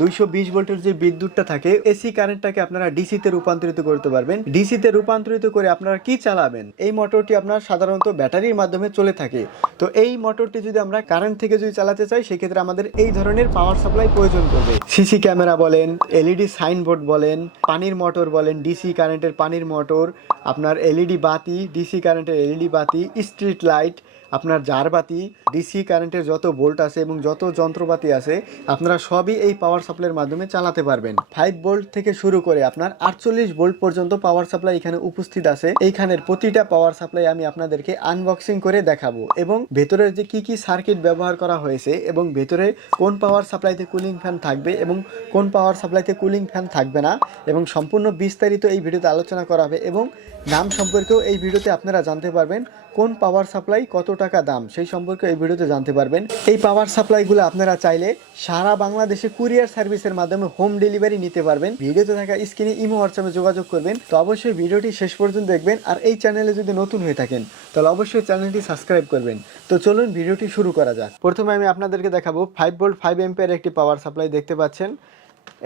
220 ভোল্টের যে বিদ্যুৎটা থাকে এসি কারেন্টটাকে আপনারা ডিসিতে রূপান্তরিত করতে পারবেন। ডিসিতে রূপান্তরিত করে আপনারা কি চালাবেন? এই মোটরটি আপনার সাধারণত ব্যাটারির মাধ্যমে চলে থাকে। তো এই মোটরটি যদি আমরা কারেন্ট থেকে যদি চালাতে চাই সেক্ষেত্রে আমাদের এই ধরনের পাওয়ার সাপ্লাই প্রয়োজন পড়বে। সিসি ক্যামেরা বলেন, এলইডি সাইনবোর্ড বলেন, পানির মোটর বলেন, ডিসি কারেন্টের পানির মোটর, আপনার এলইডি বাতি, ডিসি কারেন্টের এলইডি বাতি, স্ট্রিট লাইট, আপনার জারবাতি, ডিসি কারেন্টের যত ভোল্ট আছে এবং যত যন্ত্রপাতি আছে আপনারা সবই এই পাওয়ার সাপ্লাইয়ের মাধ্যমে চালাতে পারবেন। 5 ভোল্ট থেকে শুরু করে আপনার 48 ভোল্ট পর্যন্ত পাওয়ার সাপ্লাই এখানে উপস্থিত আছে। এইখানের প্রতিটা পাওয়ার সাপ্লাই আমি আপনাদেরকে আনবক্সিং করে দেখাবো এবং ভেতরের যে কি কি সার্কিট ব্যবহার করা হয়েছে এবং ভেতরে কোন পাওয়ার সাপ্লাইতে কুলিং ফ্যান থাকবে এবং কোন পাওয়ার সাপ্লাইতে কুলিং ফ্যান থাকবে না এবং সম্পূর্ণ বিস্তারিত এই ভিডিওতে আলোচনা করা হবে এবং দাম সম্পর্কেও এই ভিডিওতে আপনারা জানতে পারবেন। কোন পাওয়ার সাপ্লাই কত টাকা দাম সেই সম্পর্কে এই ভিডিওতে জানতে পারবেন। এই পাওয়ার সাপ্লাইগুলো আপনারা চাইলে সারা বাংলাদেশে কুরিয়ার সার্ভিসের মাধ্যমে হোম ডেলিভারি নিতে পারবেন। ভিডিওতে থাকা স্ক্রিনে ইমো হোয়াটসঅ্যাপে যোগাযোগ করবেন। তো অবশ্যই ভিডিওটি শেষ পর্যন্ত দেখবেন আর এই চ্যানেলে যদি নতুন হয়ে থাকেন তাহলে অবশ্যই চ্যানেলটি সাবস্ক্রাইব করবেন। তো চলুন ভিডিওটি শুরু করা যাক। প্রথমে আমি আপনাদেরকে দেখাবো 5 ভোল্ট 5 এম্পিয়ার একটি পাওয়ার সাপ্লাই দেখতে পাচ্ছেন।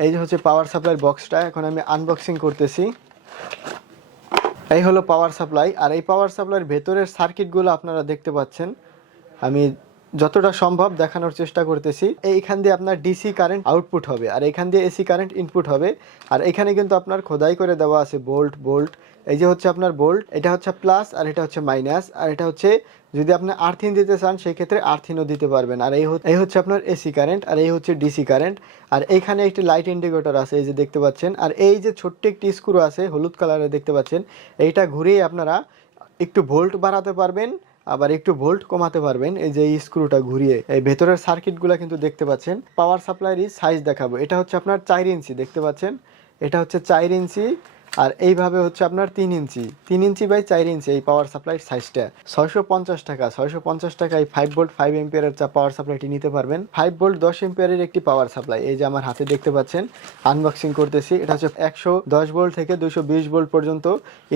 এই যে হচ্ছে পাওয়ার সাপ্লাইয়ের বক্সটা, এখন আমি আনবক্সিং করতেছি। এই হলো পাওয়ার সাপ্লাই আর এই পাওয়ার সাপ্লাইয়ের ভেতরের সার্কিটগুলো আপনারা দেখতে পাচ্ছেন। আমি যতটা সম্ভব দেখানোর চেষ্টা করতেছি। এইখান দিয়ে আপনার ডিসি কারেন্ট আউটপুট হবে আর এখান দিয়ে এসি কারেন্ট ইনপুট হবে। আর এখানে কিন্তু আপনার খোদাই করে দেওয়া আছে বোল্ট। এই যে হচ্ছে আপনার বোল্ট, এটা হচ্ছে প্লাস আর এটা হচ্ছে মাইনাস, আর এটা হচ্ছে যদি আপনি আর্থিন দিতে চান সেই ক্ষেত্রে আর্থিনও দিতে পারবেন। আর এই হচ্ছে আপনার এসি কারেন্ট আর এই হচ্ছে ডিসি কারেন্ট। আর এইখানে একটি লাইট ইন্ডিকেটর আছে, এই যে দেখতে পাচ্ছেন। আর এই যে ছোট্ট একটি স্ক্রু আছে হলুদ কালারে দেখতে পাচ্ছেন, এইটা ঘুরিয়ে আপনারা একটু ভোল্ট বাড়াতে পারবেন আবার একটু ভোল্ট কমাতে পারবেন। এই যে এই স্ক্রুটা ঘুরিয়ে এই ভেতরের সার্কিটগুলো কিন্তু দেখতে পাচ্ছেন। পাওয়ার সাপ্লাইয়েরই সাইজ দেখাবো। এটা হচ্ছে আপনার 4 ইঞ্চি দেখতে পাচ্ছেন, এটা হচ্ছে 4 ইঞ্চি আর এইভাবে হচ্ছে আপনার 3 ইঞ্চি 3 ইঞ্চি বাই 4 ইঞ্চি এই পাওয়ার সাপ্লাইয়ের সাইজটা। 650 টাকা 650 টাকায় 5 ভোল্ট 5 এম্পিয়ারের পাওয়ার সাপ্লাইটি নিতে পারবেন। 5 ভোল্ট 10 এম্পিয়ারের একটি পাওয়ার সাপ্লাই এই যে আমার হাতে দেখতে পাচ্ছেন, আনবক্সিং করতেছি। এটা হচ্ছে 110 ভোল্ট থেকে 220 ভোল্ট পর্যন্ত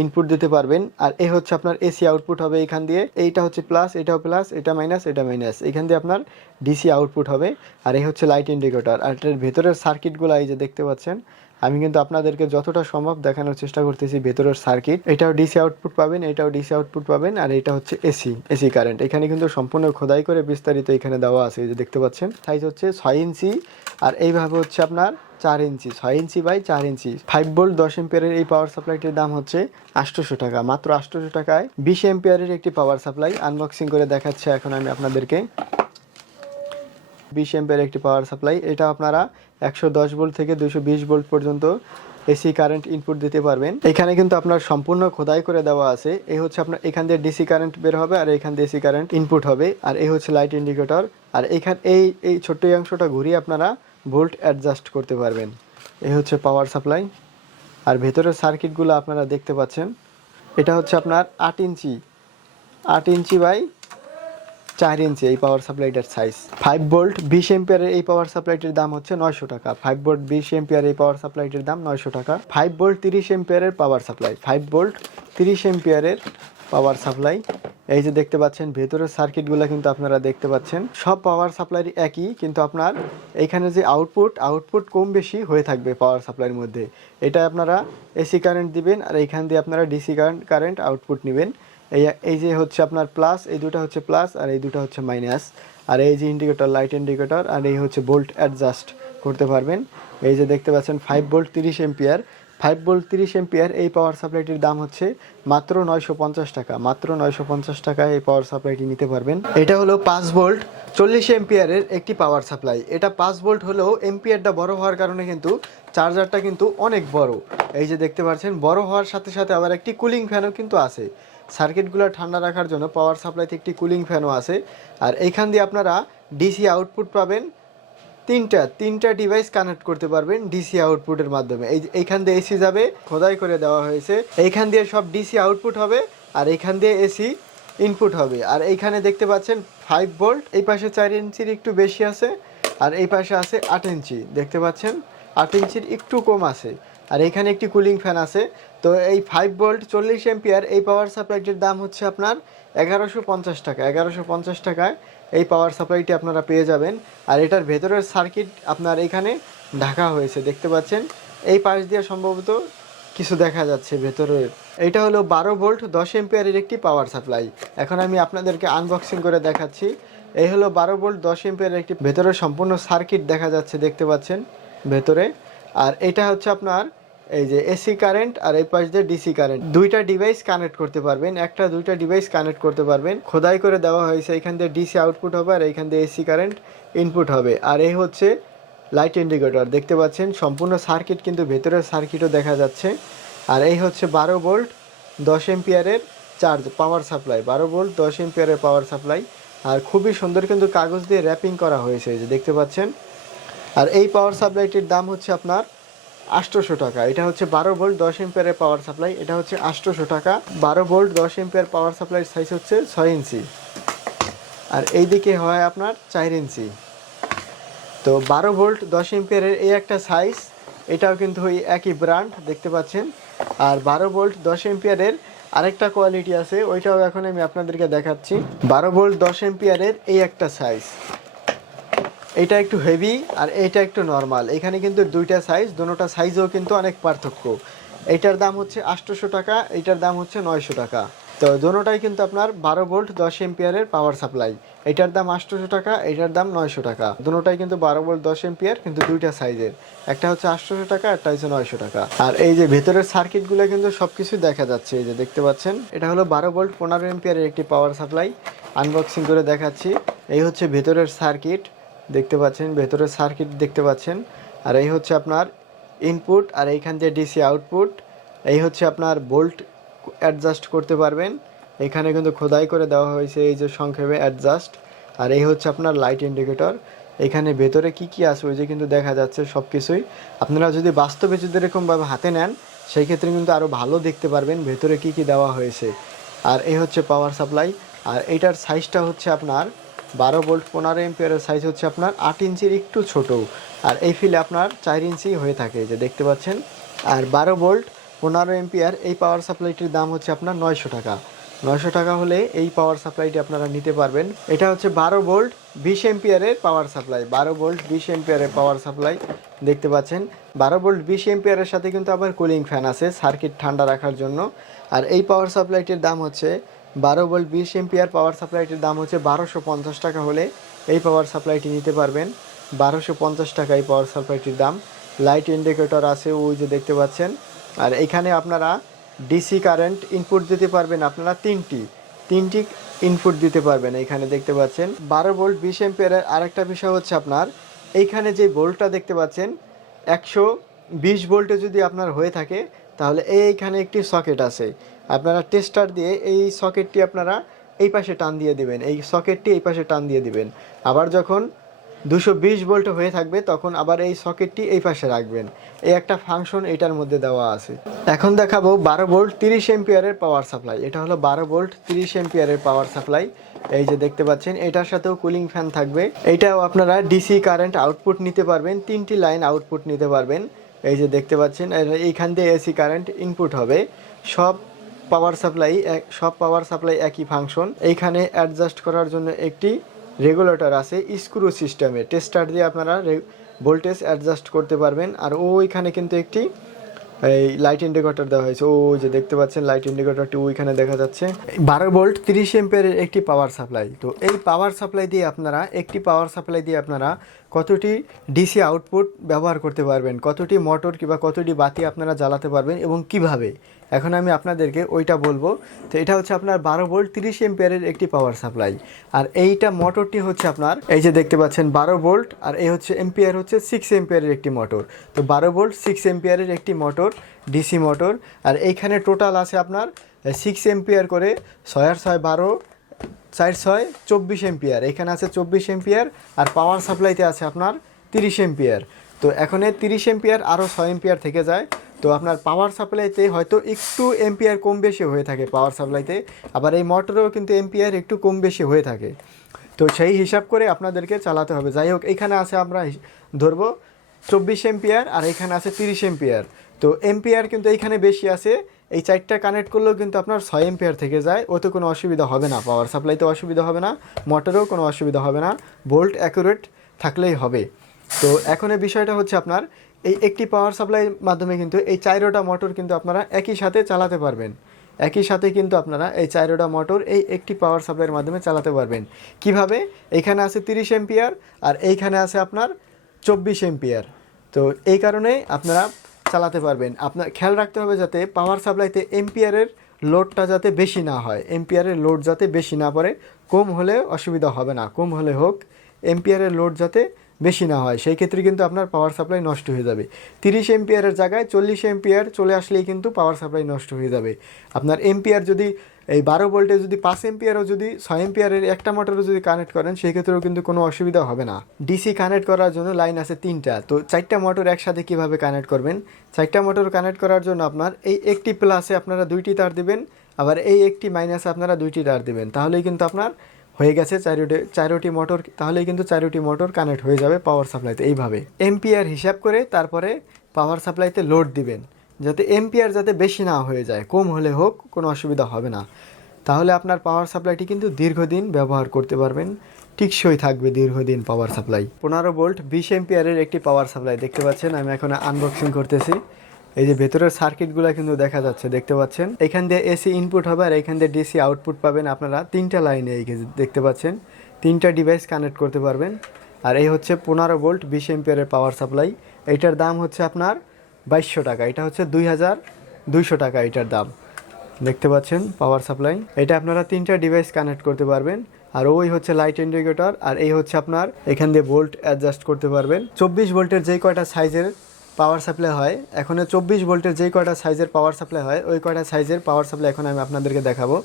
ইনপুট দিতে পারবেন। আর এই হচ্ছে আপনার এসি আউটপুট হবে এখান দিয়ে। এইটা হচ্ছে প্লাস, এটাও প্লাস, এটা মাইনাস, এটা মাইনাস। এখান দিয়ে আপনার ডিসি আউটপুট হবে। আর এই হচ্ছে লাইট ইন্ডিকেটর। আর এর ভেতরের সার্কিটগুলো এই যে দেখতে পাচ্ছেন। আমি কিন্তু আপনাদেরকে যতটা সম্ভব দেখানোর চেষ্টা করতেছি ভেতরের সার্কিট। এটাও ডিসি আউটপুট পাবেন, এটাও ডিসি আউটপুট পাবেন, আর এটা হচ্ছে এসি কারেন্ট। এখানে কিন্তু সম্পূর্ণ খোদাই করে বিস্তারিত এখানে দেওয়া আছে, এই যে দেখতে পাচ্ছেন। সাইজ হচ্ছে 6 ইঞ্চি আর এইভাবে হচ্ছে আপনার 4 ইঞ্চি 6 ইঞ্চি বাই 4 ইঞ্চি। 5 ভোল্ট 10 এম্পিয়ারের এই পাওয়ার সাপ্লাইটির দাম হচ্ছে 800 টাকা, মাত্র 800 টাকায় 20 এম্পিয়ারের একটি পাওয়ার সাপ্লাই আনবক্সিং করে দেখাচ্ছে এখন আমি আপনাদেরকে। 20 এম্পিয়ার একটি পাওয়ার সাপ্লাই, এটা আপনারা 110 ভোল্ট থেকে 220 ভোল্ট পর্যন্ত এসি কারেন্ট ইনপুট দিতে পারবেন। এখানে কিন্তু আপনার সম্পূর্ণ খোদাই করে দেওয়া আছে। এই হচ্ছে আপনার এখান দিয়ে ডিসি কারেন্ট বের হবে আর এখান দিয়ে এসি কারেন্ট ইনপুট হবে। আর এই হচ্ছে লাইট ইন্ডিকেটর। আর এই ছোট্ট অংশটা ঘুরিয়ে আপনারা ভোল্ট অ্যাডজাস্ট করতে পারবেন। এই হচ্ছে পাওয়ার সাপ্লাই আর ভেতরের সার্কিটগুলো আপনারা দেখতে পাচ্ছেন। এটা হচ্ছে আপনার 8 ইঞ্চি বাই 4 ইঞ্চি এই পাওয়ার সাপ্লাইটার সাইজ। 5 ভোল্ট 20 এম্পিয়ারের এই পাওয়ার সাপ্লাইটির দাম হচ্ছে 900 টাকা। 5 ভোল্ট 20 এম্পিয়ার এই পাওয়ার সাপ্লাইটির দাম 900 টাকা। 5 ভোল্ট 30 এম্পিয়ারের পাওয়ার সাপ্লাই, 5 ভোল্ট 30 এম্পিয়ারের পাওয়ার সাপ্লাই। এই যে দেখতে পাচ্ছেন ভেতরের সার্কিটগুলো কিন্তু আপনারা দেখতে পাচ্ছেন। সব পাওয়ার সাপ্লাই একই, কিন্তু আপনার এইখানে যে আউটপুট কম বেশি হয়ে থাকবে পাওয়ার সাপ্লাইয়ের মধ্যে। এটা আপনারা এসি কারেন্ট দিবেন আর এইখান দিয়ে আপনারা ডিসি কারেন্ট আউটপুট নেবেন। এই যে হচ্ছে আপনার প্লাস, এই দুটো হচ্ছে প্লাস আর এই দুটো হচ্ছে মাইনাস। আর এই যে ইন্ডিকেটর লাইট ইন্ডিকেটর আর এই হচ্ছে ভোল্ট অ্যাডজাস্ট করতে পারবেন। এই যে দেখতে পাচ্ছেন 5 ভোল্ট 30 এম্পিয়ার 5 ভোল্ট 30 এম্পিয়ার এই পাওয়ার সাপ্লাইটির দাম হচ্ছে মাত্র 950 টাকা। মাত্র 950 টাকায় এই পাওয়ার সাপ্লাইটি নিতে পারবেন। এটা হলো 5 ভোল্ট 40 এম্পিয়ারের একটি পাওয়ার সাপ্লাই। এটা 5 ভোল্ট হলেও এম্পিয়ারটা বড় হওয়ার কারণে কিন্তু চার্জারটা কিন্তু অনেক বড়। এই যে দেখতে পাচ্ছেন, বড় হওয়ার সাথে সাথে আবার একটি কুলিং ফ্যানও কিন্তু আছে। সার্কিটগুলো ঠান্ডা রাখার জন্য পাওয়ার সাপ্লাইতে একটি কুলিং ফ্যানও আছে। আর এইখান দিয়ে আপনারা ডিসি আউটপুট পাবেন। তিনটা ডিভাইস কানেক্ট করতে পারবেন ডিসি আউটপুটের মাধ্যমে। এইখান দিয়ে এসি যাবে, খোদাই করে দেওয়া হয়েছে। এইখান দিয়ে সব ডিসি আউটপুট হবে আর এইখান দিয়ে এসি ইনপুট হবে। আর এইখানে দেখতে পাচ্ছেন 5 ভোল্ট, এই পাশে 4 ইঞ্চির একটু বেশি আছে আর এই পাশে আছে 8 ইঞ্চি দেখতে পাচ্ছেন, 8 ইঞ্চির একটু কম আছে। আর এখানে একটি কুলিং ফ্যান আছে। তো এই 5 ভোল্ট 40 এম্পিয়ার এই পাওয়ার সাপ্লাইটির দাম হচ্ছে আপনার 1150 টাকা। 1150 টাকায় এই পাওয়ার সাপ্লাইটি আপনারা পেয়ে যাবেন। আর এটার ভেতরের সার্কিট আপনার এখানে ঢাকা হয়েছে, দেখতে পাচ্ছেন। এই পাশ দিয়ে সম্ভবত কিছু দেখা যাচ্ছে ভেতরে। এটা হলো 12 ভোল্ট 10 এম্পিয়ারের একটি পাওয়ার সাপ্লাই। এখন আমি আপনাদেরকে আনবক্সিং করে দেখাচ্ছি। এই হলো 12 ভোল্ট 10 এম্পিয়ারের একটি, ভেতরে সম্পূর্ণ সার্কিট দেখা যাচ্ছে, দেখতে পাচ্ছেন ভেতরে। আর এটা হচ্ছে আপনার এই যে এসি কারেন্ট, আর এই পাশ দিয়ে ডিসি কারেন্ট, দুইটা ডিভাইস কানেক্ট করতে পারবেন, একটা দুইটা ডিভাইস কানেক্ট করতে পারবেন। খোদাই করে দেওয়া হয়েছে, এখান দিয়ে ডিসি আউটপুট হবে আর এইখান দিয়ে এসি কারেন্ট ইনপুট হবে। আর এই হচ্ছে লাইট ইন্ডিকেটর, দেখতে পাচ্ছেন সম্পূর্ণ সার্কিট, কিন্তু ভেতরের সার্কিটও দেখা যাচ্ছে। আর এই হচ্ছে 12 ভোল্ট 10 এম্পিয়ারের চার্জ পাওয়ার সাপ্লাই, 12 ভোল্ট 10 এম্পিয়ারের পাওয়ার সাপ্লাই। আর খুবই সুন্দর কিন্তু কাগজ দিয়ে র্যাপিং করা হয়েছে, এই যে দেখতে পাচ্ছেন। আর এই পাওয়ার সাপ্লাইটির দাম হচ্ছে আপনার 800 টাকা। এটা হচ্ছে 12 ভোল্ট 10 এম্পিয়ারের পাওয়ার সাপ্লাই, এটা হচ্ছে 800 টাকা। 12 ভোল্ট 10 এম্পিয়ার পাওয়ার সাপ্লাইয়ের সাইজ হচ্ছে 6 ইঞ্চি, আর এই দিকে হয় আপনার 4 ইঞ্চি। তো 12 ভোল্ট 10 এম্পিয়ারের এই একটা সাইজ, এটাও কিন্তু ওই একই ব্র্যান্ড, দেখতে পাচ্ছেন। আর 12 ভোল্ট 10 এম্পিয়ারের আরেকটা কোয়ালিটি আছে, ওইটাও এখন আমি আপনাদেরকে দেখাচ্ছি। 12 ভোল্ট 10 এম্পিয়ারের এই একটা সাইজ, এটা একটু হেভি আর এইটা একটু নর্মাল। এখানে কিন্তু দুইটা সাইজ, দুটোটা সাইজেও কিন্তু অনেক পার্থক্য। এইটার দাম হচ্ছে 800 টাকা, এইটার দাম হচ্ছে 900 টাকা। তো দুটোটাই কিন্তু আপনার 12 ভোল্ট 10 এম্পিয়ারের পাওয়ার সাপ্লাই। এটার দাম 800 টাকা, এটার দাম 900 টাকা। দুটোটাই কিন্তু 12 ভোল্ট 10 এম্পিয়ার, কিন্তু দুইটা সাইজের, একটা হচ্ছে 800 টাকা, একটা হচ্ছে 900 টাকা। আর এই যে ভেতরের সার্কিটগুলো কিন্তু সব কিছু দেখা যাচ্ছে, এই যে দেখতে পাচ্ছেন। এটা হলো 12 ভোল্ট 15 এম্পিয়ারের একটি পাওয়ার সাপ্লাই, আনবক্সিং করে দেখাচ্ছি। এই হচ্ছে ভেতরের সার্কিট, দেখতে পাচ্ছেন, ভেতরের সার্কিট দেখতে পাচ্ছেন। আর এই হচ্ছে আপনার ইনপুট, আর এইখান দিয়ে ডিসি আউটপুট। এই হচ্ছে আপনার ভোল্ট অ্যাডজাস্ট করতে পারবেন, এখানে কিন্তু খোদাই করে দেওয়া হয়েছে, এই যে সংক্ষেপে অ্যাডজাস্ট। আর এই হচ্ছে আপনার লাইট ইন্ডিকেটর। এখানে ভেতরে কি কি আছে ওই যে কিন্তু দেখা যাচ্ছে সব কিছুই। আপনারা যদি বাস্তবে যদি এরকমভাবে হাতে নেন, সেই ক্ষেত্রে কিন্তু আরও ভালো দেখতে পারবেন ভেতরে কি কি দেওয়া হয়েছে। আর এই হচ্ছে পাওয়ার সাপ্লাই, আর এইটার সাইজটা হচ্ছে আপনার 12 ভোল্ট 15 এম্পিয়ারের সাইজ হচ্ছে আপনার 8 ইঞ্চির একটু ছোট, আর এই ফিলে আপনার 4 ইঞ্চি হয়ে থাকে, যে দেখতে পাচ্ছেন। আর 12 ভোল্ট 15 এম্পিয়ার এই পাওয়ার সাপ্লাইটির দাম হচ্ছে আপনার 900 টাকা। 900 টাকা হলে এই পাওয়ার সাপ্লাইটি আপনারা নিতে পারবেন। এটা হচ্ছে 12 ভোল্ট 20 এম্পিয়ারের পাওয়ার সাপ্লাই, 12 ভোল্ট 20 এম্পিয়ারের পাওয়ার সাপ্লাই, দেখতে পাচ্ছেন। 12 ভোল্ট 20 এম্পিয়ারের সাথে কিন্তু আবার কুলিং ফ্যান আছে সার্কিট ঠান্ডা রাখার জন্য। আর এই পাওয়ার সাপ্লাইটির দাম হচ্ছে 12 ভোল্ট 20 এম্পিয়ার পাওয়ার সাপ্লাইটির দাম হচ্ছে 1250 টাকা হলে এই পাওয়ার সাপ্লাইটি নিতে পারবেন। 1250 টাকা এই পাওয়ার সাপ্লাইটির দাম। লাইট ইন্ডিকেটর আছে ওই যে দেখতে পাচ্ছেন। আর এখানে আপনারা ডিসি কারেন্ট ইনপুট দিতে পারবেন, আপনারা তিনটি ইনপুট দিতে পারবেন, এইখানে দেখতে পাচ্ছেন। 12 ভোল্ট 20 এম্পিয়ারের আরেকটা বিষয় হচ্ছে আপনার এইখানে যে ভোল্টটা দেখতে পাচ্ছেন, 120 ভোল্টে যদি আপনার হয়ে থাকে, তাহলে এইখানে একটি সকেট আছে, আপনারা টেস্টার দিয়ে এই সকেটটি আপনারা এই পাশে টান দিয়ে দিবেন, এই সকেটটি এই পাশে টান দিয়ে দিবেন। আবার যখন 220 ভোল্ট হয়ে থাকবে, তখন আবার এই সকেটটি এই পাশে রাখবেন। এই একটা ফাংশন এটার মধ্যে দেওয়া আছে। এখন দেখাবো 12 ভোল্ট 30 এম্পিয়ারের পাওয়ার সাপ্লাই। এটা হলো 12 ভোল্ট 30 এম্পিয়ারের পাওয়ার সাপ্লাই, এই যে দেখতে পাচ্ছেন। এটার সাথেও কুলিং ফ্যান থাকবে। এইটাও আপনারা ডিসি কারেন্ট আউটপুট নিতে পারবেন, 3টি লাইন আউটপুট নিতে পারবেন, এই যে দেখতে পাচ্ছেন। এইখান দিয়ে এসি কারেন্ট ইনপুট হবে। সব পাওয়ার সাপ্লাই একই ফাংশন। এইখানে অ্যাডজাস্ট করার জন্য একটি রেগুলেটর আছে স্ক্রু সিস্টেমে, টেস্টার দিয়ে আপনারা ভোল্টেজ অ্যাডজাস্ট করতে পারবেন। আর ওইখানে কিন্তু একটি এই লাইট ইন্ডিকেটর দেওয়া হয়েছে, ওই যে দেখতে পাচ্ছেন লাইট ইন্ডিকেটরটি ওইখানে দেখা যাচ্ছে। 12 ভোল্ট 30 এম্পিয়ারের একটি পাওয়ার সাপ্লাই। তো এই পাওয়ার সাপ্লাই দিয়ে আপনারা কতটি ডিসি আউটপুট ব্যবহার করতে পারবেন, কতটি মোটর কিংবা কতটি বাতি আপনারা জ্বালাতে পারবেন এবং কিভাবে, এখন আমি আপনাদেরকে ওইটা বলবো। তো এটা হচ্ছে আপনার 12 ভোল্ট 30 এম্পিয়ারের একটি পাওয়ার সাপ্লাই। আর এইটা মোটরটি হচ্ছে আপনার এই যে দেখতে পাচ্ছেন 12 ভোল্ট, আর এই হচ্ছে এম্পিয়ার হচ্ছে 6 এম্পিয়ারের একটি মোটর। তো 12 ভোল্ট 6 এম্পিয়ারের একটি মোটর, ডিসি মোটর। আর এইখানে টোটাল আছে আপনার 6 এম্পিয়ার করে, 6 আর 6 12, 4 6 24 এম্পিয়ার। এখানে আছে 24 এম্পিয়ার, আর পাওয়ার সাপ্লাইতে আছে আপনার 30 এম্পিয়ার। তো এখন 30 এম্পিয়ার আরও 6 এম্পিয়ার থেকে যায়। তো আপনার পাওয়ার সাপ্লাইতে হয়তো একটু এম্পিয়ার কম বেশি হয়ে থাকে পাওয়ার সাপ্লাইতে, আবার এই মোটরেও কিন্তু এম্পিয়ার একটু কম বেশি হয়ে থাকে। তো সেই হিসাব করে আপনাদেরকে চালাতে হবে। যাই হোক, এখানে আছে আমরা ধরবো 24 এম্পিয়ার, আর এখানে আছে 30 এম্পিয়ার। তো এম্পিয়ার কিন্তু এইখানে বেশি আছে, এই 4টা কানেক্ট করলেও কিন্তু আপনার 6 এম্পিয়ার থেকে যায়, ওতে কোনো অসুবিধা হবে না, পাওয়ার সাপ্লাইতে অসুবিধা হবে না, মোটরেও কোনো অসুবিধা হবে না, ভোল্ট অ্যাকুরেট থাকলেই হবে। তো এখন এই বিষয়টা হচ্ছে আপনার এই একটি পাওয়ার সাপ্লাইয়ের মাধ্যমে কিন্তু এই 4টা মোটর কিন্তু আপনারা একই সাথে চালাতে পারবেন। একই সাথে কিন্তু আপনারা এই 4টা মোটর এই একটি পাওয়ার সাপ্লাইয়ের মাধ্যমে চালাতে পারবেন। কিভাবে? এখানে আছে 30 এম্পিয়ার আর এইখানে আছে আপনার 24 এম্পিয়ার। তো এই কারণে আপনারা চালাতে পারবেন। আপনার খেয়াল রাখতে হবে যাতে পাওয়ার সাপ্লাইতে এম্পিয়ারের লোডটা যাতে বেশি না হয়, এম্পিয়ারের লোড যাতে বেশি না পড়ে। কম হলে অসুবিধা হবে না, কম হলে হোক, এম্পিয়ারের লোড যাতে বেশি না হয়, সেই ক্ষেত্রে কিন্তু আপনার পাওয়ার সাপ্লাই নষ্ট হয়ে যাবে। 30 এম্পিয়ারের জায়গায় 40 এম্পিয়ার চলে আসলেই কিন্তু পাওয়ার সাপ্লাই নষ্ট হয়ে যাবে। আপনার এম্পিয়ার যদি এই 12 ভোল্টে যদি 5 এম্পিয়ারও যদি 6 এম্পিয়ারের একটা মোটরও যদি কানেক্ট করেন, সেই ক্ষেত্রেও কিন্তু কোনো অসুবিধা হবে না। ডিসি কানেক্ট করার জন্য লাইন আছে 3টা। তো 4টা মোটর একসাথে কিভাবে কানেক্ট করবেন? 4টা মোটর কানেক্ট করার জন্য আপনার এই একটি প্লাসে আপনারা 2টি তার দিবেন, আবার এই একটি মাইনাসে আপনারা 2টি তার দিবেন। তাহলেই কিন্তু আপনার হয়ে গেছে 4টি মোটর। তাহলেই কিন্তু 4টি মোটর কানেক্ট হয়ে যাবে পাওয়ার সাপ্লাইতে। এইভাবে এম্পিয়ার হিসাব করে তারপরে পাওয়ার সাপ্লাইতে লোড দিবেন, যাতে এম্পিয়ার যাতে বেশি না হয়ে যায়। কম হলে হোক, কোনো অসুবিধা হবে না। তাহলে আপনার পাওয়ার সাপ্লাইটি কিন্তু দীর্ঘদিন ব্যবহার করতে পারবেন, টিকসই থাকবে দীর্ঘদিন পাওয়ার সাপ্লাই। 15 ভোল্ট 20 এম্পিয়ারের একটি পাওয়ার সাপ্লাই দেখতে পাচ্ছেন। আমি এখন আনবক্সিং করতেছি। এই যে ভেতরের সার্কিটগুলো কিন্তু দেখা যাচ্ছে, দেখতে পাচ্ছেন। এখান দিয়ে এসি ইনপুট হবে আর এখান দিয়ে ডিসি আউটপুট পাবেন আপনারা। 3টা লাইনে এই দেখতে পাচ্ছেন, 3টা ডিভাইস কানেক্ট করতে পারবেন। আর এই হচ্ছে 15 ভোল্ট 20 এম্পিয়ারের পাওয়ার সাপ্লাই। এইটার দাম হচ্ছে আপনার 2200 টাকা। এটা হচ্ছে 2200 টাকা এটার দাম। দেখতে পাচ্ছেন পাওয়ার সাপ্লাই। এটা আপনারা 3টা ডিভাইস কানেক্ট করতে পারবেন। আর ওই হচ্ছে লাইট ইন্ডিকেটর, আর এই হচ্ছে আপনার এখান দিয়ে ভোল্ট অ্যাডজাস্ট করতে পারবেন। 24 ভোল্টের যেই কয়টা সাইজের পাওয়ার সাপ্লাই হয়, এখন 24 ভোল্টের যেই কয়টা সাইজের পাওয়ার সাপ্লাই হয়, ওই কয়টা সাইজের পাওয়ার সাপ্লাই এখন আমি আপনাদেরকে দেখাবো।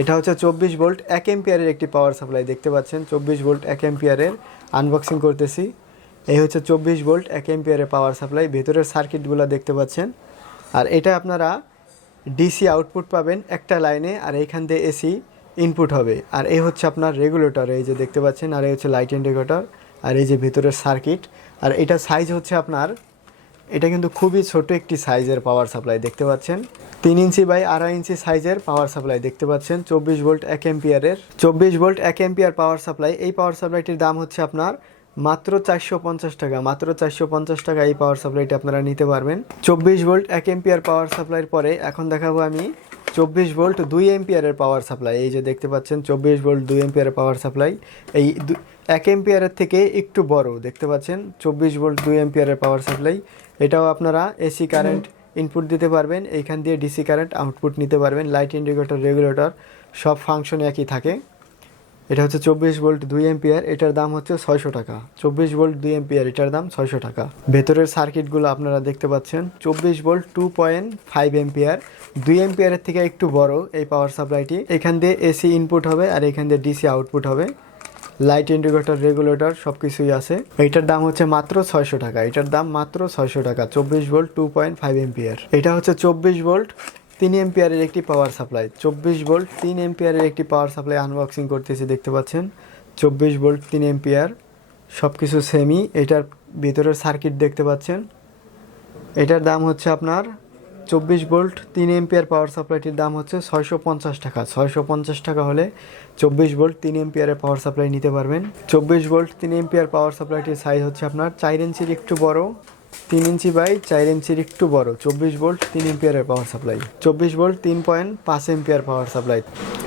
এটা হচ্ছে 24 ভোল্ট 1 এম্পিয়ারের একটি পাওয়ার সাপ্লাই। দেখতে পাচ্ছেন 24 ভোল্ট 1 এম্পিয়ারের। আনবক্সিং করতেছি। এই হচ্ছে 24 ভোল্ট 1 এম্পিয়ারের পাওয়ার সাপ্লাই। ভেতরের সার্কিটগুলো দেখতে পাচ্ছেন। আর এটা আপনারা ডিসি আউটপুট পাবেন একটা লাইনে, আর এইখান দিয়ে এসি ইনপুট হবে। আর এই হচ্ছে আপনার রেগুলেটর, এই যে দেখতে পাচ্ছেন। আর এই হচ্ছে লাইট ইন্ডিকেটর, আর এই যে ভেতরের সার্কিট। আর এটা সাইজ হচ্ছে আপনার, এটা কিন্তু খুবই ছোট একটি সাইজের পাওয়ার সাপ্লাই। দেখতে পাচ্ছেন 3 ইঞ্চি বাই 2.5 ইঞ্চি সাইজের পাওয়ার সাপ্লাই। দেখতে পাচ্ছেন 24 volt 1 এম্পিয়ারের। 24 volt 1 ampere power supply. এই পাওয়ার সাপ্লাইটির দাম হচ্ছে আপনার মাত্র 450 টাকা। মাত্র 450 টাকা এই পাওয়ার সাপ্লাইটি আপনারা নিতে পারবেন। 24 ভোল্ট 1 এম্পিয়ার পাওয়ার সাপ্লাইয়ের পরে এখন দেখাবো আমি 24 ভোল্ট 2 এম্পিয়ারের পাওয়ার সাপ্লাই। এই যে দেখতে পাচ্ছেন 24 ভোল্ট 2 এম্পিয়ারের পাওয়ার সাপ্লাই। এই 1 এম্পিয়ারের থেকে একটু বড়, দেখতে পাচ্ছেন 24 ভোল্ট 2 এম্পিয়ারের পাওয়ার সাপ্লাই। এটাও আপনারা এসি কারেন্ট ইনপুট দিতে পারবেন, এইখান দিয়ে ডিসি কারেন্ট আউটপুট নিতে পারবেন। লাইট ইন্ডিকেটর, রেগুলেটর সব ফাংশন একই থাকে। এটা হচ্ছে 24 ভোল্ট 2 এম্পিয়ার। এটার দাম হচ্ছে 600 টাকা। 24 ভোল্ট 2 এম্পিয়ার, এটার দাম 600 টাকা। ভেতরের সার্কিটগুলো আপনারা দেখতে পাচ্ছেন। 24 ভোল্ট 2.5 এম্পিয়ার, 2 এম্পিয়ারের থেকে একটু বড় এই পাওয়ার সাপ্লাইটি। এখান দিয়ে এসি ইনপুট হবে আর এখান দিয়ে ডিসি আউটপুট হবে। লাইট ইন্ডিকেটর, রেগুলেটর সব কিছুই আছে। এইটার দাম হচ্ছে মাত্র 600 টাকা। এটার দাম মাত্র 600 টাকা। 24 ভোল্ট 2.5 এম্পিয়ার। এটা হচ্ছে 24 ভোল্ট 3 এম্পিয়ারের একটি পাওয়ার সাপ্লাই। 24 ভোল্ট 3 এম্পিয়ারের একটি পাওয়ার সাপ্লাই আনবক্সিং করতেছি। দেখতে পাচ্ছেন 24 ভোল্ট 3 এম্পিয়ার, সব কিছু সেমি। এটার ভিতরের সার্কিট দেখতে পাচ্ছেন। এটার দাম হচ্ছে আপনার 24 ভোল্ট 3 এম্পিয়ার পাওয়ার সাপ্লাইটির দাম হচ্ছে 650 টাকা। 650 টাকা হলে 24 ভোল্ট 3 এম্পিয়ারের পাওয়ার সাপ্লাই নিতে পারবেন। 24 ভোল্ট 3 এম্পিয়ার পাওয়ার সাপ্লাইটির সাইজ হচ্ছে আপনার 4 ইঞ্চির একটু বড়, 3 ইঞ্চি বাই 4 ইঞ্চির একটু বড়। 24 ভোল্ট 3 এম্পিয়ারের power supply. 24 volt 3.5 ampere power supply.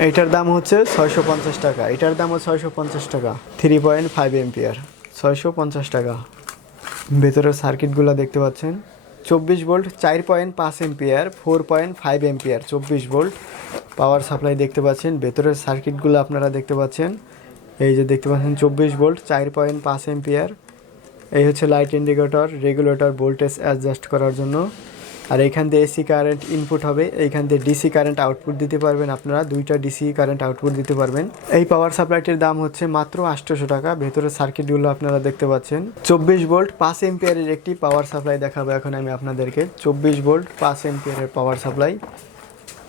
এইটার দাম হচ্ছে 650 টাকা। এটার দামও 650 টাকা। 3.5 এম্পিয়ার, 650 টাকা। ভেতরের সার্কিটগুলো দেখতে পাচ্ছেন। 24 ভোল্ট 4.5 এম্পিয়ার, 4.5 এম্পিয়ার 24 ভোল্ট পাওয়ার সাপ্লাই দেখতে পাচ্ছেন। ভেতরের সার্কিটগুলো আপনারা দেখতে পাচ্ছেন। এই যে দেখতে পাচ্ছেন 24 ভোল্ট 4.5 এম্পিয়ার। এই হচ্ছে light indicator, regulator, voltage adjust করার জন্য। আর এইখান দিয়ে এসি কারেন্ট ইনপুট হবে, এইখান দিয়ে ডিসি কারেন্ট আউটপুট দিতে পারবেন আপনারা। 2টা ডিসি কারেন্ট আউটপুট দিতে পারবেন। এই পাওয়ার সাপ্লাইটির দাম হচ্ছে মাত্র 800 টাকা। ভেতরের সার্কিটগুলো আপনারা দেখতে পাচ্ছেন। 24 ভোল্ট 5 এম্পিয়ারের একটি পাওয়ার সাপ্লাই দেখাবো এখন আমি আপনাদেরকে। 24 ভোল্ট 5 এম্পিয়ারের পাওয়ার সাপ্লাই।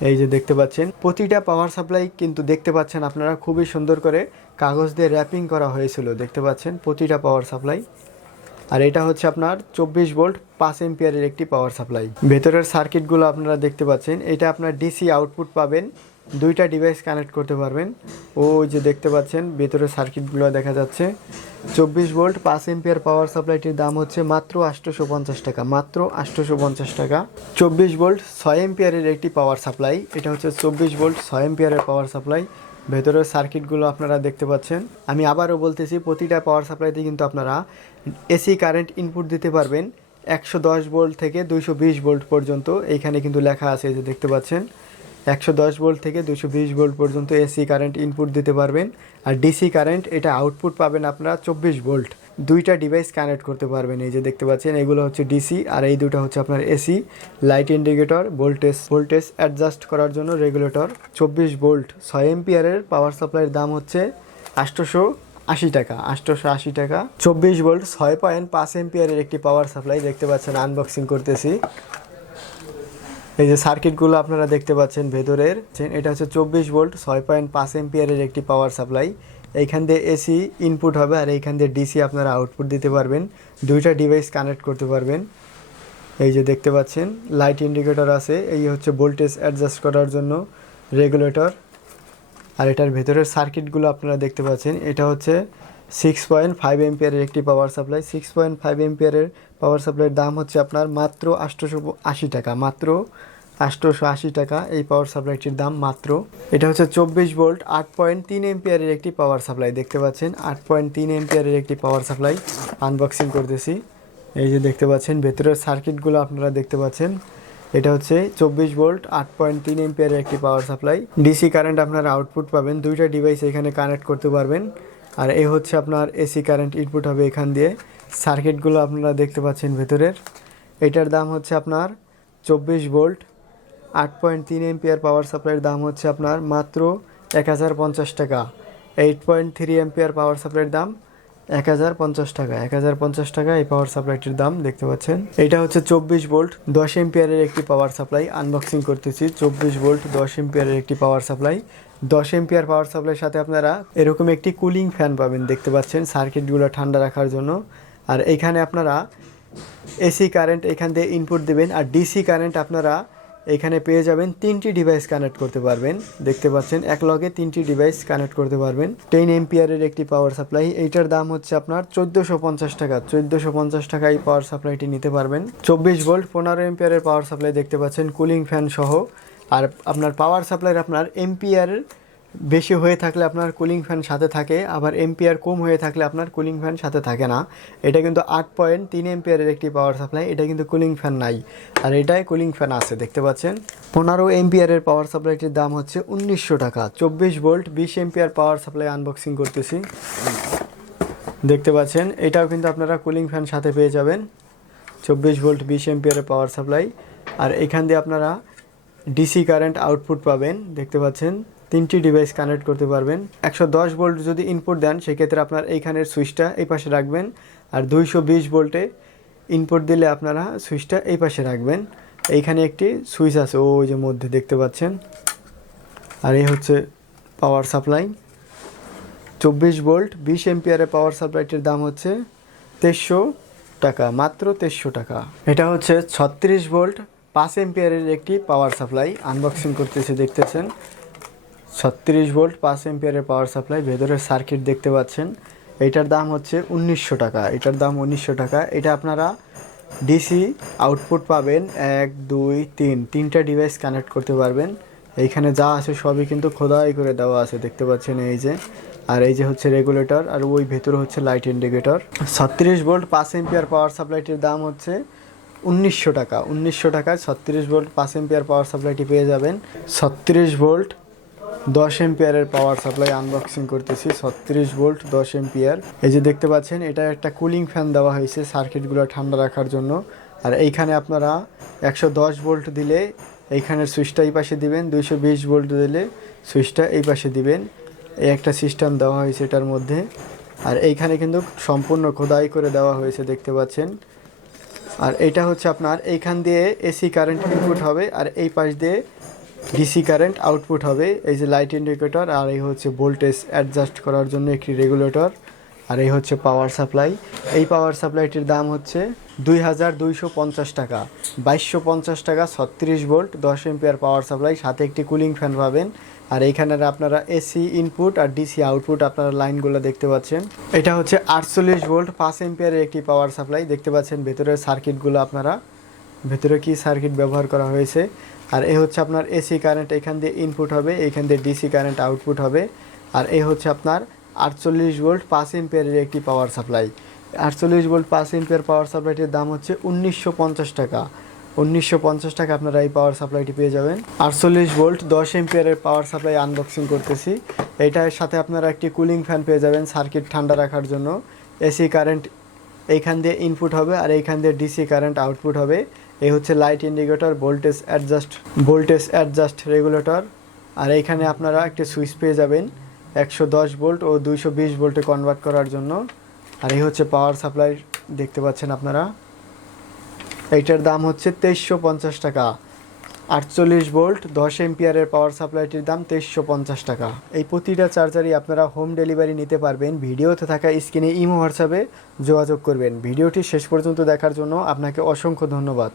এই যে দেখতে পাচ্ছেন প্রতিটা পাওয়ার সাপ্লাই কিন্তু দেখতে পাচ্ছেন আপনারা খুবই সুন্দর করে কাগজ দিয়ে র্যাপিং করা হয়েছিল। দেখতে পাচ্ছেন প্রতিটা পাওয়ার সাপ্লাই। আর এটা হচ্ছে আপনার 24 ভোল্ট 5 এম্পিয়ারের একটি পাওয়ার সাপ্লাই। ভেতরের সার্কিটগুলো আপনারা দেখতে পাচ্ছেন। এটা আপনার ডিসি আউটপুট পাবেন দুইটা ডিভাইস কানেক্ট করতে পারবেন। ওই যে দেখতে পাচ্ছেন ভেতরে সার্কিটগুলো দেখা যাচ্ছে। 24 ভোল্ট 5 এম্পিয়ার পাওয়ার সাপ্লাইটির দাম হচ্ছে মাত্র 850 টাকা, মাত্র 850 টাকা। 24 ভোল্ট 6 এম্পিয়ারের একটি পাওয়ার সাপ্লাই, এটা হচ্ছে 24 ভোল্ট 6 এম্পিয়ারের পাওয়ার সাপ্লাই। ভেতরের সার্কিটগুলো আপনারা দেখতে পাচ্ছেন। আমি আবারও বলতেছি, প্রতিটা পাওয়ার সাপ্লাইতে কিন্তু আপনারা এসি কারেন্ট ইনপুট দিতে পারবেন 110 ভোল্ট থেকে 220 ভোল্ট পর্যন্ত। এইখানে কিন্তু লেখা আছে, এই যে দেখতে পাচ্ছেন 110 ভোল্ট থেকে 220 ভোল্ট পর্যন্ত এসি কারেন্ট ইনপুট দিতে পারবেন। আর ডিসি কারেন্ট এটা আউটপুট পাবেন আপনারা 24 ভোল্ট। দুইটা ডিভাইস কানেক্ট করতে পারবেন। এই যে দেখতে পাচ্ছেন এগুলো হচ্ছে ডিসি আর এই দুটো হচ্ছে আপনার AC. Light indicator, voltage adjust করার জন্য রেগুলেটর। 24 ভোল্ট 6 এম্পিয়ারের পাওয়ার সাপ্লাইয়ের দাম হচ্ছে 880 টাকা, 880 টাকা। 24 ভোল্ট 6.5 এম্পিয়ারের একটি পাওয়ার সাপ্লাই দেখতে পাচ্ছেন, আনবক্সিং করতেছি। এই যে সার্কিটগুলো আপনারা দেখতে পাচ্ছেন ভেতরের, এটা হচ্ছে 24 ভোল্ট 6.5 এম্পিয়ারের একটি পাওয়ার সাপ্লাই। এইখান দিয়ে এসি ইনপুট হবে আর এইখান দিয়ে ডিসি আপনারা আউটপুট দিতে পারবেন। দুইটা ডিভাইস কানেক্ট করতে পারবেন। এই যে দেখতে পাচ্ছেন লাইট ইন্ডিকেটর আছে, এই হচ্ছে ভোল্টেজ অ্যাডজাস্ট করার জন্য রেগুলেটর। আর এটার ভেতরের সার্কিটগুলো আপনারা দেখতে পাচ্ছেন, এটা হচ্ছে 6.5 এম্পিয়ারের একটি পাওয়ার সাপ্লাই। 6.5 এম্পিয়ারের পাওয়ার সাপ্লাইয়ের দাম হচ্ছে আপনার মাত্র 880 টাকা, মাত্র 880 টাকা এই পাওয়ার সাপ্লাইটির দাম মাত্র। এটা হচ্ছে 24 ভোল্ট 8.3 এম্পিয়ারের একটি পাওয়ার সাপ্লাই দেখতে পাচ্ছেন, 8.3 এম্পিয়ারের একটি পাওয়ার সাপ্লাই আনবক্সিং করতেছি। এই যে দেখতে পাচ্ছেন ভেতরের সার্কিটগুলো আপনারা দেখতে পাচ্ছেন, এটা হচ্ছে 24 ভোল্ট 8.3 এম্পিয়ারের একটি পাওয়ার সাপ্লাই। ডিসি কারেন্ট আপনারা আউটপুট পাবেন, দুইটা ডিভাইস এখানে কানেক্ট করতে পারবেন। আর এই হচ্ছে আপনার এসি কারেন্ট ইনপুট হবে এখান দিয়ে। সার্কিটগুলো আপনারা দেখতে পাচ্ছেন ভেতরের। এটার দাম হচ্ছে আপনার 24 ভোল্ট 8.3 এম্পিয়ার পাওয়ার সাপ্লাইয়ের দাম হচ্ছে আপনার মাত্র 1050 টাকা। 8.3 এম্পিয়ার পাওয়ার সাপ্লাইয়ের দাম 1050 টাকা, 1050 টাকা এই পাওয়ার সাপ্লাইটির দাম দেখতে পাচ্ছেন। এটা হচ্ছে 24 ভোল্ট 10 এম্পিয়ারের একটি পাওয়ার সাপ্লাই, আনবক্সিং করতেছি। 24 ভোল্ট 10 এম্পিয়ারের একটি পাওয়ার সাপ্লাই। 10 এম্পিয়ার পাওয়ার সাপ্লাইয়ের সাথে আপনারা এরকম একটি কুলিং ফ্যান পাবেন দেখতে পাচ্ছেন, সার্কিটগুলো ঠান্ডা রাখার জন্য। আর এইখানে আপনারা এসি কারেন্ট এখান দিয়ে ইনপুট দেবেন আর ডিসি কারেন্ট আপনারা এখানে পেয়ে যাবেন। 3টি ডিভাইস কানেক্ট করতে পারবেন দেখতে পাচ্ছেন, এক লগে 3টি ডিভাইস কানেক্ট করতে পারবেন। 10 এম্পিয়ারের একটি পাওয়ার সাপ্লাই, এইটার দাম হচ্ছে আপনার 1450 টাকা, 1450 টাকা এই পাওয়ার সাপ্লাইটি নিতে পারবেন। 24 ভোল্ট 15 এম্পিয়ারের পাওয়ার সাপ্লাই দেখতে পাচ্ছেন, কুলিং ফ্যান সহ। আর আপনার পাওয়ার সাপ্লাইয়ের আপনার এম্পিয়ার বেশি হয়ে থাকলে আপনার কুলিং ফ্যান সাথে থাকে, আবার এম্পিয়ার কম হয়ে থাকলে আপনার কুলিং ফ্যান সাথে থাকে না। এটা কিন্তু 8.3 এম্পিয়ারের একটি পাওয়ার সাপ্লাই, এটা কিন্তু কুলিং ফ্যান নাই, আর এটাই কুলিং ফ্যান আছে দেখতে পাচ্ছেন। 15 এম্পিয়ারের পাওয়ার সাপ্লাইটির দাম হচ্ছে 1900 টাকা। 24 volt 20 ampere power supply unboxing করতেছি দেখতে পাচ্ছেন, এটাও কিন্তু আপনারা কুলিং ফ্যান সাথে পেয়ে যাবেন। 24 ভোল্ট 20 এম্পিয়ারের পাওয়ার সাপ্লাই। আর এখান দিয়ে আপনারা ডিসি কারেন্ট আউটপুট পাবেন দেখতে পাচ্ছেন। 3টি ডিভাইস কানেক্ট করতে পারবেন। 110 ভোল্ট যদি ইনপুট দেন সেক্ষেত্রে আপনার এইখানের সুইচটা এই পাশে রাখবেন, আর 220 ভোল্টে ইনপুট দিলে আপনারা সুইচটা এই পাশে রাখবেন। এইখানে একটি সুইচ আছে ওই যে মধ্যে দেখতে পাচ্ছেন। আর এই হচ্ছে পাওয়ার সাপ্লাই। 24 ভোল্ট 20 এম্পিয়ারের পাওয়ার সাপ্লাইটির দাম হচ্ছে 2300 টাকা, মাত্র 2300 টাকা। এটা হচ্ছে 36 ভোল্ট 5 এম্পিয়ারের একটি পাওয়ার সাপ্লাই, আনবক্সিং করতেছি দেখতেছেন। 36 ভোল্ট 5 এম্পিয়ারের পাওয়ার সাপ্লাই, ভেতরের সার্কিট দেখতে পাচ্ছেন। এটার দাম হচ্ছে 1900 টাকা, এটার দাম 1900 টাকা। এটা আপনারা ডিসি আউটপুট পাবেন 1 2 3, 3টা ডিভাইস কানেক্ট করতে পারবেন। এইখানে যা আছে সবই কিন্তু খোদাই করে দেওয়া আছে দেখতে পাচ্ছেন এই যে। আর এই যে হচ্ছে রেগুলেটর, আর ওই ভেতরে হচ্ছে লাইট ইন্ডিকেটর। 36 ভোল্ট 5 এম্পিয়ার পাওয়ার সাপ্লাইটির দাম হচ্ছে 1900 টাকা। 1900 টাকায় 36 ভোল্ট 5 এম্পিয়ার পাওয়ার সাপ্লাইটি পেয়ে যাবেন। 36 ভোল্ট 10 এম্পিয়ারের পাওয়ার সাপ্লাই আনবক্সিং করতেছি। 36 ভোল্ট 10 এম্পিয়ার। এই যে দেখতে পাচ্ছেন এটা একটা কুলিং ফ্যান দেওয়া হয়েছে সার্কিটগুলো ঠান্ডা রাখার জন্য। আর এইখানে আপনারা 110 ভোল্ট দিলে এইখানের সুইচটা এই পাশে দিবেন, 220 ভোল্ট দিলে সুইচটা এই পাশে দিবেন। এই একটা সিস্টেম দেওয়া হয়েছে এটার মধ্যে। আর এইখানে কিন্তু সম্পূর্ণ খোদাই করে দেওয়া হয়েছে দেখতে পাচ্ছেন। আর এটা হচ্ছে আপনার এইখান দিয়ে এসি কারেন্ট ইনপুট হবে আর এই পাশ দিয়ে ডিসি কারেন্ট আউটপুট হবে। এই যে লাইট ইন্ডিকেটর, আর এই হচ্ছে ভোল্টেজ অ্যাডজাস্ট করার জন্য একটি রেগুলেটর, আর এই হচ্ছে পাওয়ার সাপ্লাই। এই পাওয়ার সাপ্লাইটির দাম হচ্ছে 2250 টাকা, 2250 টাকা। 36 ভোল্ট 10 এম্পিয়ার পাওয়ার সাপ্লাই, সাথে একটি কুলিং ফ্যান পাবেন। আর এইখানে আপনারা এসি ইনপুট আর ডিসি আউটপুট আপনারা লাইনগুলো দেখতে পাচ্ছেন। এটা হচ্ছে 48 ভোল্ট 5 এম্পিয়ারের একটি পাওয়ার সাপ্লাই। দেখতে পাচ্ছেন ভেতরের সার্কিটগুলো, আপনারা ভেতরে কি সার্কিট ব্যবহার করা হয়েছে। আর এই হচ্ছে আপনার এসি কারেন্ট, এখান দিয়ে ইনপুট হবে, এইখান দিয়ে ডিসি কারেন্ট আউটপুট হবে। আর এই হচ্ছে আপনার 48 ভোল্ট 5 এম্পিয়ারের একটি পাওয়ার সাপ্লাই। 48 ভোল্ট 5 এম্পিয়ার পাওয়ার সাপ্লাইটির দাম হচ্ছে 1950 টাকা। 1950 টাকা আপনারা এই পাওয়ার সাপ্লাইটি পেয়ে যাবেন। 48 ভোল্ট 10 এম্পিয়ারের পাওয়ার সাপ্লাই আনবক্সিং করতেছি। এইটার সাথে আপনারা একটি কুলিং ফ্যান পেয়ে যাবেন সার্কিট ঠান্ডা রাখার জন্য। এসি কারেন্ট এইখান দিয়ে ইনপুট হবে আর এইখান দিয়ে ডিসি কারেন্ট আউটপুট হবে। এই হচ্ছে light indicator, voltage adjust regulator. আর এইখানে আপনারা একটি সুইচ পেয়ে যাবেন 110 ভোল্ট ও 220 ভোল্টে কনভার্ট করার জন্য। আর এই হচ্ছে পাওয়ার সাপ্লাই, দেখতে পাচ্ছেন আপনারা। এইটার দাম হচ্ছে 2350 টাকা। 48 ভোল্ট 10 এম্পিয়ারের পাওয়ার সাপ্লাইটির দাম 2350 টাকা। এই প্রতিটা চার্জারই আপনারা হোম ডেলিভারি নিতে পারবেন। ভিডিওতে থাকা স্ক্রিনে ইমো হোয়াটসঅ্যাপে যোগাযোগ করবেন। ভিডিওটি শেষ পর্যন্ত দেখার জন্য আপনাকে অসংখ্য ধন্যবাদ।